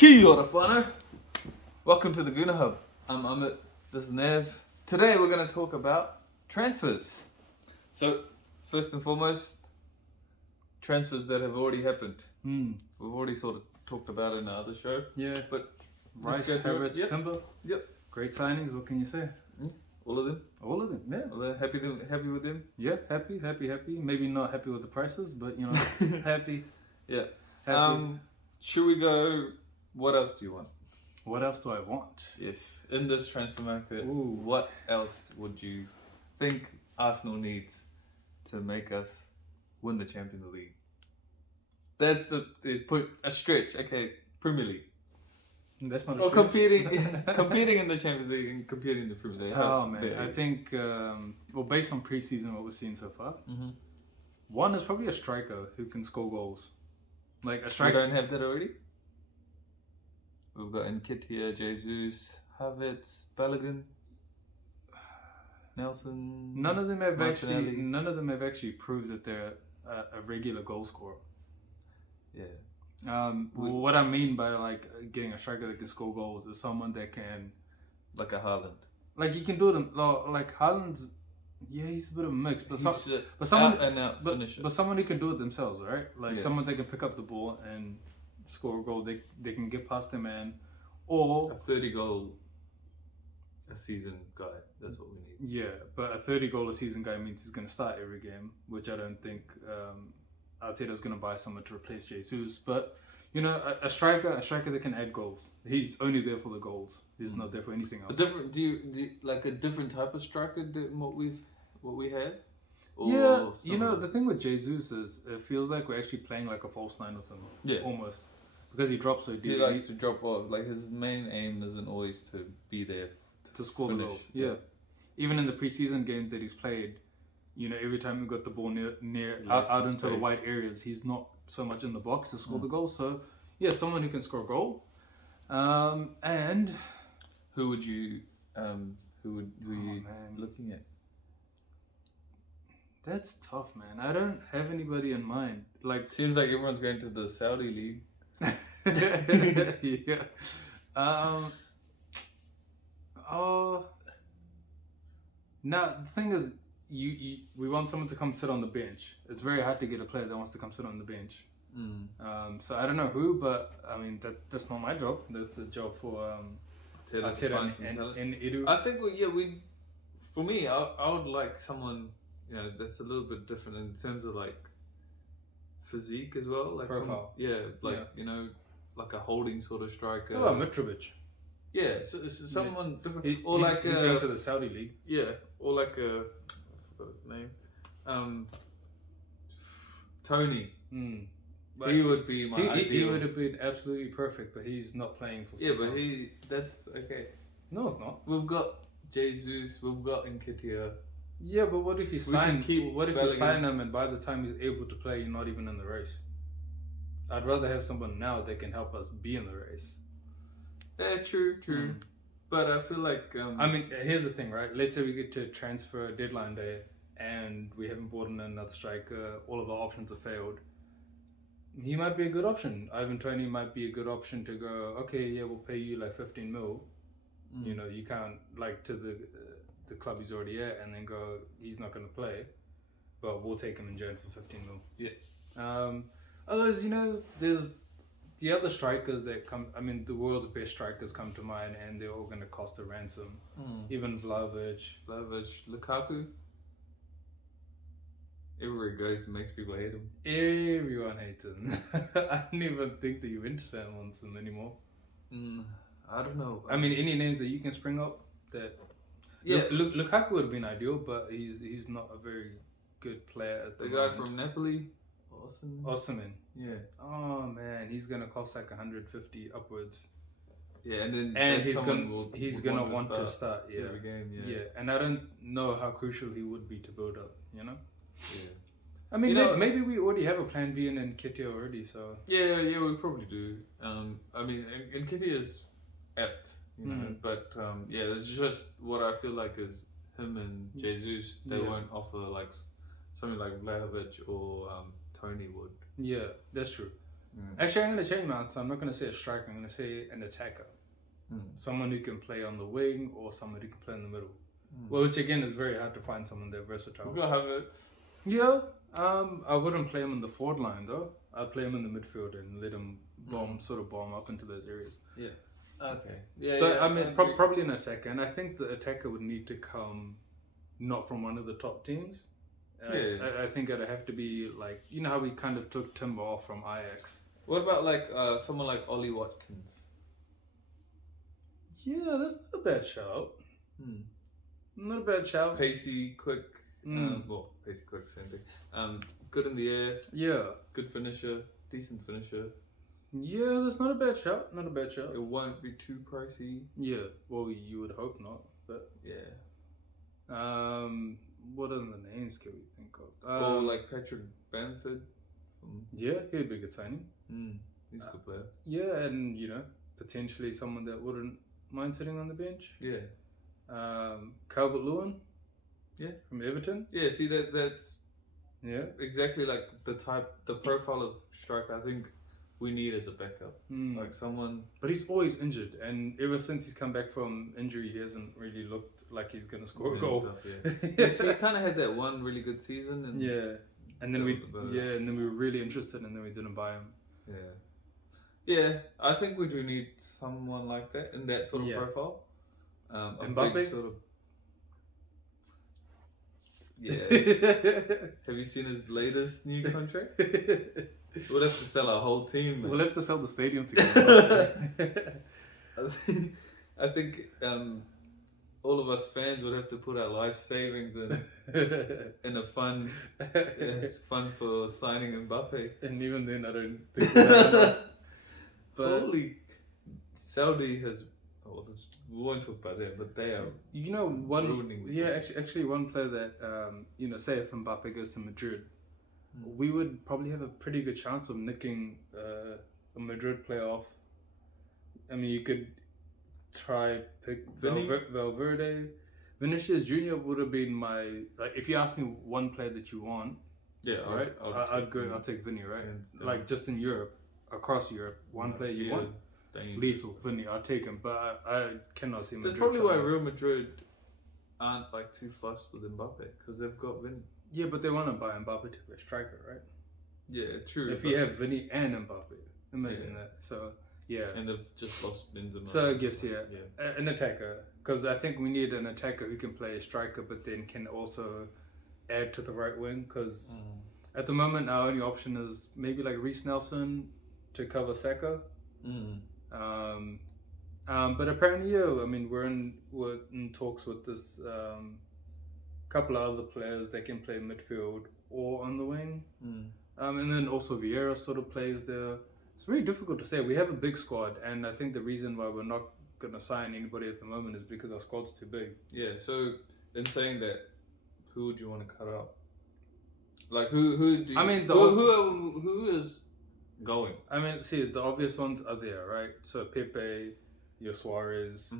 Kia ora whānau. Welcome to the Guna Hub. I'm Amit, this is Nev. Today we're going to talk about transfers. So, first and foremost, transfers that have already happened. We've already sort of talked about it in our other show. Yeah, But Rice, let's go through it. Havertz, Yep. Timber. Yep. Great signings. What can you say? All of them. All of them. Yeah. Are they happy with them? Yeah. Happy. Maybe not happy with the prices, but you know, happy. Yeah. Happy. Should we go? What else do you want? What else do I want? Yes. In this transfer market, Ooh. what else would you think Arsenal needs to make us win the Champions League? That's they put a stretch. Okay, Premier League. That's not. Or a stretch. competing in the Champions League and competing in the Premier League. Oh man, I think well, based on preseason, what we've seen so far, Mm-hmm. one is probably a striker who can score goals. Like a We striker. don't have that already. We've got Nketiah, Jesus, Havertz, Balogun, Nelson. None of them have Martinelli. actually proved that they're a regular goal scorer. Yeah, What I mean by like getting a striker that can score goals is someone that can, like a Haaland. like he can do them. Like Haaland's, yeah, he's a bit of a mix, but someone, but someone who can do it themselves, right? Like Yeah. someone that can pick up the ball and score a goal. They can get past their man, or A 30 goal a season guy. That's what we need. yeah, but a 30 goal a season guy means he's going to start every game, which I don't think Arteta's going to buy someone to replace Jesus. But you know, a striker that can add goals. He's only there for the goals. He's not there for anything A else. different? Do you like a different type of striker than what we have? Or Yeah, you some know, of the thing with Jesus is it feels like we're actually playing like a false nine with him. Yeah. Almost. Because he drops so He deep. likes to drop off. Like his main aim isn't always to be there to score the finish. goals. Yeah. Even in the preseason games that he's played, you know, every time we got the ball near Less out the into the space. wide areas, he's not so much in the box to score the goal. So yeah, someone who can score a goal. And Who would you who are you man. looking at? that's tough, man. I don't have anybody in mind. Like Seems like everyone's going to the Saudi league. yeah. Now the thing is, we want someone to come sit on the bench. It's very hard to get a player that wants to come sit on the bench. So I don't know who, but I mean that's not my job. That's a job for Arteta to find some and talent. Edu. I think for me I would like someone, you know, that's a little bit different in terms of like physique as well, like Profile. You know, like a holding sort of striker. Oh, Mitrovic. Yeah, so someone different, He's like going to the Saudi league. yeah, or like I forgot his name, Tony. He would be my ideal. He would have been absolutely perfect, but he's not playing for. Yeah, 6 but months. that's okay. No, it's not. We've got Jesus, we've got Nketiah. Yeah, but what if you We can sign? keep What if you Bellingham. sign him and by the time he's able to play, you're not even in the race? I'd rather have someone now that can help us be in the race. Yeah, true. But I feel like I mean, here's the thing, right? Let's say we get to transfer deadline day and we haven't brought in another striker. All of our options have failed. He might be a good option. Ivan Toney might be a good option to go. Okay, yeah, we'll pay you like 15 mil. You know, you can't like to the club he's already at, and then go. He's not going to play, but we'll take him in Jan for 15 mil. Yeah. Otherwise, you know, there's the other strikers that come. I mean, the world's best strikers come to mind, and they're all going to cost a ransom. Even Vlahovic. Lukaku. Everywhere he goes, it makes people hate him. Everyone hates him. I don't even think the Juventus fan wants him anymore. I don't know. I mean, any names that you can spring up that. Yeah. Lukaku would have been ideal, but he's not a very good player at the the moment. guy from Napoli, Osimhen. Yeah. Oh man, he's gonna cost like 150 upwards, Yeah, and then and he's someone gonna want to start. Yeah, every game. yeah, and I don't know how crucial he would be to build up. You know. Yeah. I mean, You know- maybe we already have a plan B in Nketiah already. So Yeah, we probably do. I mean, Nketiah is apt, you know, but yeah, it's just what I feel like is him and Jesus. They Yeah. won't offer like something like Vlahovic or Tony would. yeah, that's true. Actually, I'm going to change my answer. I'm not going to say a striker. I'm going to say an attacker. Someone who can play on the wing or someone who can play in the middle. Well, which again is very hard to find someone that versatile. We've got Havertz. Yeah, I wouldn't play him in the forward line though. I'd play him in the midfield and let him bomb up into those areas. Yeah. Okay. Yeah. But yeah, I mean, probably an attacker, and I think the attacker would need to come not from one of the top teams. I think it'd have to be like, you know how we kind of took Timber off from Ajax. What about like someone like Ollie Watkins? Yeah, that's not a bad shout. Not a bad shout. Pacey, quick. Pacey, quick, same thing. Good in the air. Yeah. Good finisher. Decent finisher. Yeah, that's not a bad shout. Not a bad shout. It won't be too pricey. Yeah. Well, you would hope not, but yeah. What other names can we think of? Or like Patrick Bamford. Yeah, he'd be a good signing. He's a good player. Yeah, and you know, potentially someone that wouldn't mind sitting on the bench. Yeah. Calvert-Lewin. Yeah. From Everton. Yeah. See that's yeah exactly like the profile of striker I think we need as a backup. Like someone. But he's always injured, and ever since he's come back from injury, he hasn't really looked like he's gonna score a goal. So he kind of had that one really good season. And and then we were really interested, and then we didn't buy him. Yeah, I think we do need someone like that in that sort of profile. Mbappe? Sort of. Yeah. Have you seen his latest new contract? We'll have to sell our whole team. Man. We'll have to sell the stadium together. I think all of us fans would have to put our life savings in a fund. It's fund for signing Mbappe. And even then, I don't think we'll but holy, Saudi has. Oh, we won't talk about that, but they are. You know, ruining. Actually, one player that say if Mbappe goes to Madrid, we would probably have a pretty good chance of nicking a Madrid player off. I mean, you could try pick Valverde. Vinicius Junior would have been my if you ask me one player that you want. Yeah, right. I'll take Vinny, right? Like just in Europe, across Europe, one player you want. Lethal, Vinny, I'll take him, but I cannot see Madrid. That's probably why Real Madrid aren't like too fussed with Mbappe because they've got Vinny. Yeah, but they want to buy Mbappe to be a striker, right? Yeah, true. If you have Vinny and Mbappe, imagine that. So yeah, and they've just lost Benzema. So I guess an attacker, because I think we need an attacker who can play a striker, but then can also add to the right wing. Because at the moment, our only option is maybe like Reece Nelson to cover Saka. But apparently, I mean, we're in talks with this couple of other players that can play midfield or on the wing, and then also Vieira sort of plays there. It's very difficult to say. We have a big squad, and I think the reason why we're not going to sign anybody at the moment is because our squad's too big. Yeah. So in saying that, who would you want to cut out? Like who do you, I mean, who is going? I mean, see, the obvious ones are there, right? So Pepe, your Suarez.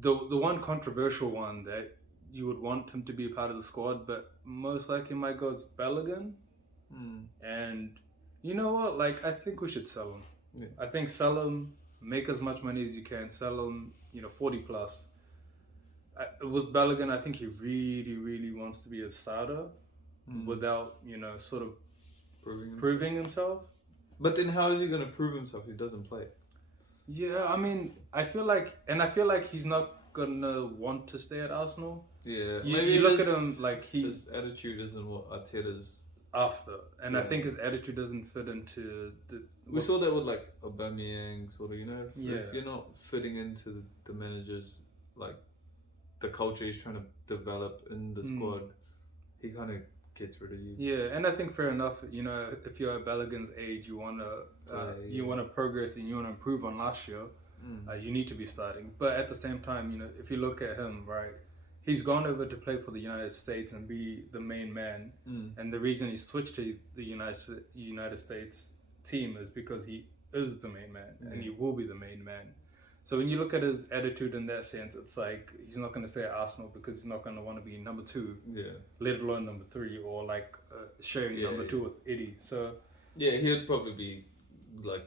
The one controversial one that you would want him to be part of the squad, but most likely might go is Balogun. And you know what? Like, I think we should sell him. Yeah. I think sell him, make as much money as you can, sell him, 40 plus. With Balogun, I think he really, really wants to be a starter without, sort of proving himself. But then how is he going to prove himself if he doesn't play? Yeah, I mean, I feel like he's not going to want to stay at Arsenal. Yeah. Maybe you look at him like his attitude isn't what Arteta's after. And I think his attitude doesn't fit into we saw that with like Aubameyang, sort of, if you're not fitting into the manager's, like, the culture he's trying to develop in the squad, he kind of gets rid of you. Yeah, and I think fair enough. If you're at Balogun's age, you want to progress and you want to improve on last year. You need to be starting. But at the same time, if you look at him, right, he's gone over to play for the United States and be the main man. And the reason he switched to the United States team is because he is the main man and he will be the main man. So when you look at his attitude in that sense, it's like he's not going to stay at Arsenal because he's not going to want to be number 2, let alone number 3, or like sharing number 2 with Eddie. So yeah, he'd probably be like,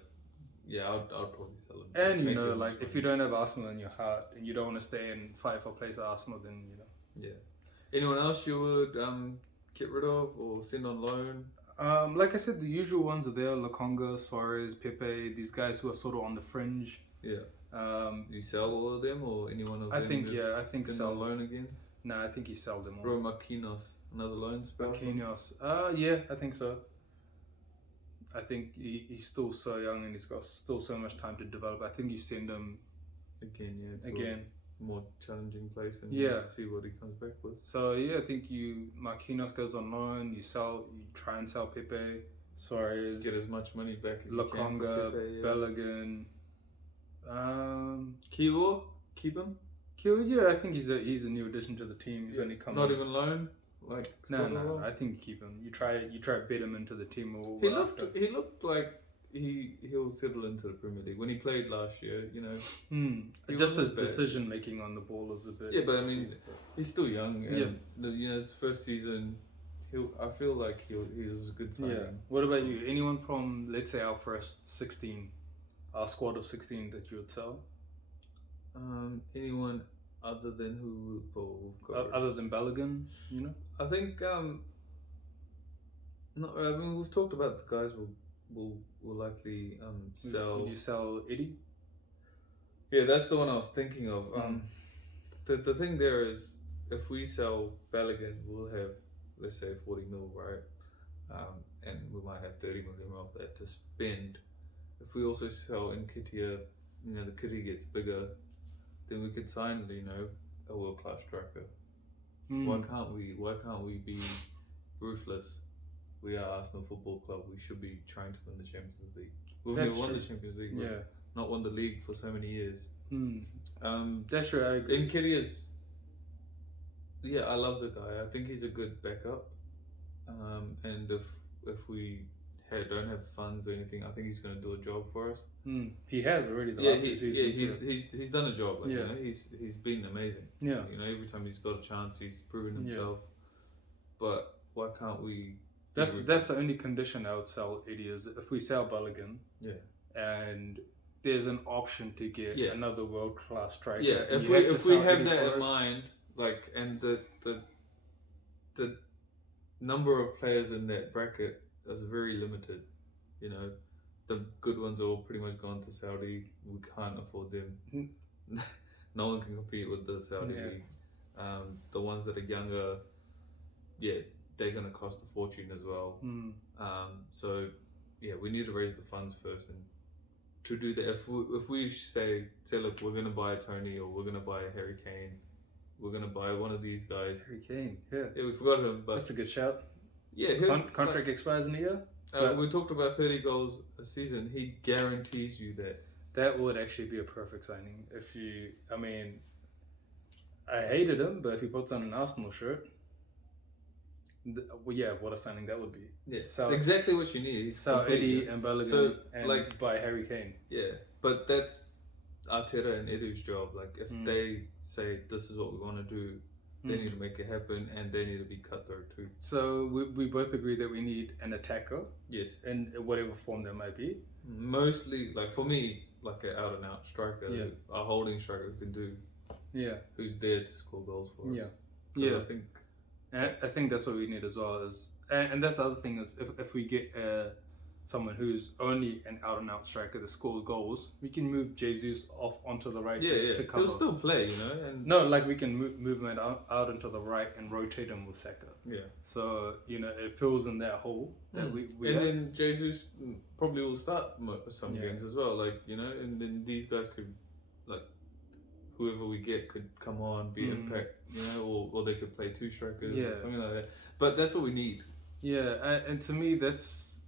I'd probably sell him. And you know, like if you don't have Arsenal in your heart and you don't want to stay and fight for a place at Arsenal, then you know. Yeah. Anyone else you would get rid of or send on loan? Like I said, the usual ones are there: Lokonga, Suarez, Pepe. These guys who are sort of on the fringe. Yeah. You sell all of them or any one of I them? I think send sell on loan again. Nah, I think he sold them all. Bro, Marquinhos, another loan spell. Marquinhos. Yeah, I think so. I think he's still so young and he's got still so much time to develop. I think you send him again. Yeah. Again. More challenging place and see what he comes back with. So I think Marquinhos goes on loan. You try and sell Pepe, Suarez, get as much money back as Lokonga, you can for Pepe, Bellingham. Kiwo, keep him. Kiwo, I think he's a new addition to the team. He's only come. Not even loan. Like no, I think keep him. You try bet him into the team or he looked like he'll settle into the Premier League when he played last year. You know, just his decision making on the ball is a bit. Yeah, but I mean, he's still young. And his first season, I feel like he was a good signing. Yeah. What about you? Anyone from, let's say, our first 16, our squad of 16 that you would sell? Anyone other than who? Other than Bellingham, you know. I think. No, I mean we've talked about the guys will likely sell. Would you sell Eddie? Yeah, that's the one I was thinking of. The thing there is, if we sell Bellingham, we'll have, let's say, 40 mil, right? And we might have 30 million of that to spend. If we also sell Nketiah, you know, the kitty gets bigger, then we could sign, you know, a world-class striker. Why can't we be ruthless? We are Arsenal Football Club. We should be trying to win the Champions League. We've never won the Champions League. We've not won the league for so many years. That's right. I agree. Nketiah I love the guy. I think he's a good backup. And if we don't have funds or anything, I think he's going to do a job for us. He has already. He's done a job. Like, you know, he's been amazing. Yeah. You know, every time he's got a chance, he's proven himself. But why can't we? That's the only condition I would sell Eddie is if we sell Bellingham. Yeah. And there's an option to get another world class striker. Yeah. If we have that in mind, like, and the number of players in that bracket is very limited. You know, the good ones are all pretty much gone to Saudi. We can't afford them. No one can compete with the Saudi league. The ones that are younger, they're going to cost a fortune as well. So, we need to raise the funds first, and to do that, if we say look, we're going to buy a Tony or we're going to buy a Harry Kane, we're going to buy one of these guys. Harry Kane, we forgot him, but that's a good shout. Yeah, contract expires in a year. We talked about 30 goals a season. He guarantees you that. That would actually be a perfect signing. I hated him, but if he puts on an Arsenal shirt, what a signing that would be. Yeah, exactly what you need. Sell Eddie and Bellingham and buy Harry Kane. Yeah, but that's Arteta and Edu's job. Like, if they say this is what we want to do, they need to make it happen, and they need to be cutthroat too. So we both agree that we need an attacker. Yes. In whatever form that might be. Mostly, like for me, like an out and out striker, a holding striker who can do. Yeah. Who's there to score goals for us. Yeah. I think that's what we need as well. And that's the other thing is if we get someone who's only an out and out striker that scores goals, we can move Jesus off onto the right to cover. He'll still play, you know. And no, like we can move him out into the right and rotate him with Saka. Yeah. So it fills in that hole that we and then Jesus probably will start some games as well, like and then these guys could whoever we get could come on, be impact, or they could play two strikers or something like that. But that's what we need. Yeah, and to me that's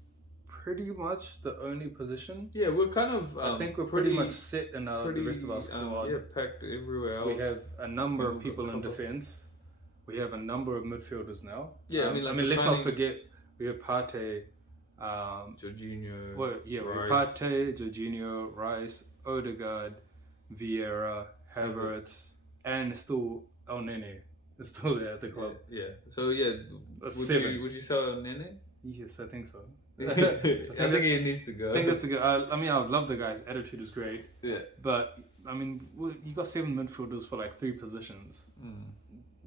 pretty much the only position. Yeah, we're kind of. I think we're pretty much set in the rest of our squad. Packed everywhere else. We have a number of people in defence. We have a number of midfielders now. Yeah, let's not forget we have Partey, Jorginho. Partey, Jorginho, Rice, Odegaard, Vieira, Havertz, and still El Nene is still there at the club. Yeah. So yeah, That's would 7. you sell Nene? Yes, I think so. I think he needs to go. I think that's a good. I mean, I love the guy's attitude is great, Yeah. but I mean, you got 7 midfielders for like 3 positions,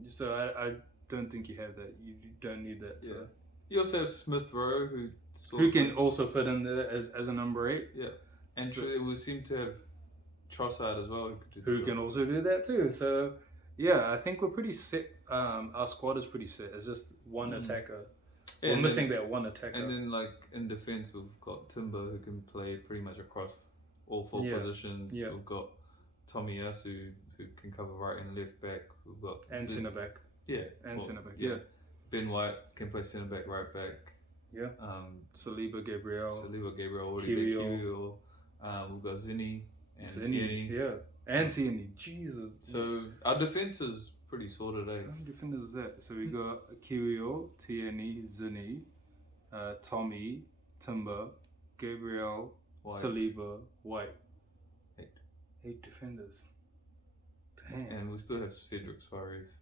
so I don't think you have that. You don't need that. Yeah. So. You also have Smith Rowe, Who can also fit in there as a number 8. Yeah, and So- we seem to have Trossard as well. Who can also do that too. So yeah, I think we're pretty set. Our squad is pretty set. It's just one attacker. We're missing that one attacker. And then like in defense, we've got Timber who can play pretty much across all 4 positions. Yeah. We've got Tomiyasu who can cover right and left back. We've got and centre back. Yeah, Centre back. Yeah. Ben White can play centre back, right back. Yeah. Saliba, Gabriel. already there. Kiwior. We've got Zinni and Tierney. Yeah. And Tierney. Jesus. So our defense is pretty sorted, eh? How many defenders is that? So we got Kiwior, Tierney, Zinni, Tommy, Timber, Gabriel, White. Saliba, White. 8. 8 defenders. Damn. And we still have Cedric Suarez.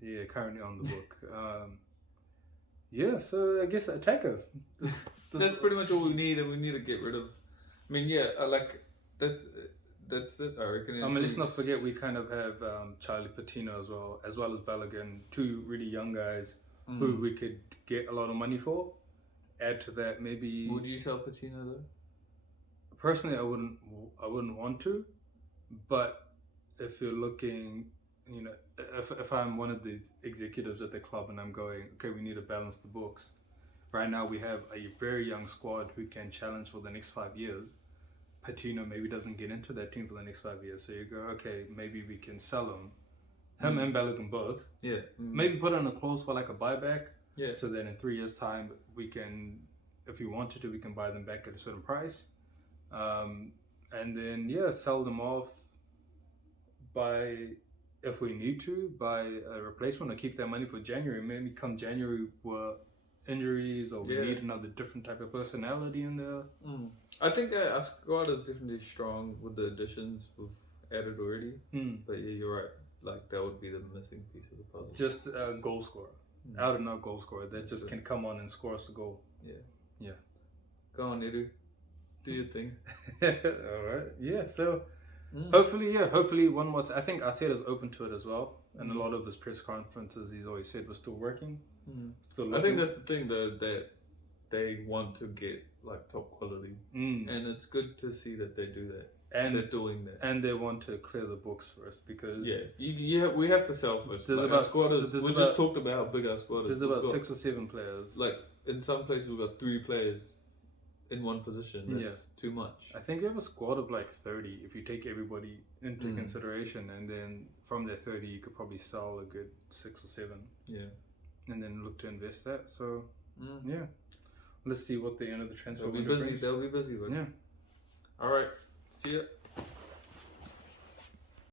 Yeah, currently on the book. Yeah, so I guess attacker. That's pretty much all we need, and we need to get rid of. I mean, yeah, that's it. I reckon. I mean, let's not forget we kind of have Charlie Patino as well as Balogun, 2 really young guys who we could get a lot of money for. Add to that, maybe. Would you sell Patino though? Personally, I wouldn't want to, but if you're looking, you know, if I'm one of the executives at the club and I'm going, okay, we need to balance the books. Right now we have a very young squad who can challenge for the next 5 years. Patino maybe doesn't get into that team for the next 5 years. So you go, okay, maybe we can sell him and Balogun both. Yeah. Maybe put in a clause for like a buyback. Yeah. So that in 3 years' time, we can, if we wanted to, we can buy them back at a certain price. And then, sell them off if we need to, buy a replacement or keep that money for January. Maybe come January, injuries or we need another different type of personality in there. I think that our squad is definitely strong with the additions we've added already. But yeah, you're right. Like that would be the missing piece of the puzzle. Just a goal scorer, out and out goal scorer that just can come on and score us a goal. Yeah. Go on, Edu. Do your thing. All right. Yeah. So hopefully one more. I think Arteta's open to it as well. And a lot of his press conferences, he's always said we're still working. Still I think that's the thing though, that they want to get like top quality, and it's good to see that they do that. And they're doing that, and they want to clear the books first because we have to sell first. There's like about our squad is, we just talked about how big our squad is. There's about 6 or 7 players. Like in some places we've got 3 players in one position. That's too much. I think we have a squad of like 30 if you take everybody into consideration, and then from that 30 you could probably sell a good 6 or 7. Yeah. And then look to invest that. So let's see what the end of the transfer They'll be busy. They'll be busy with it. Yeah. All right. See ya.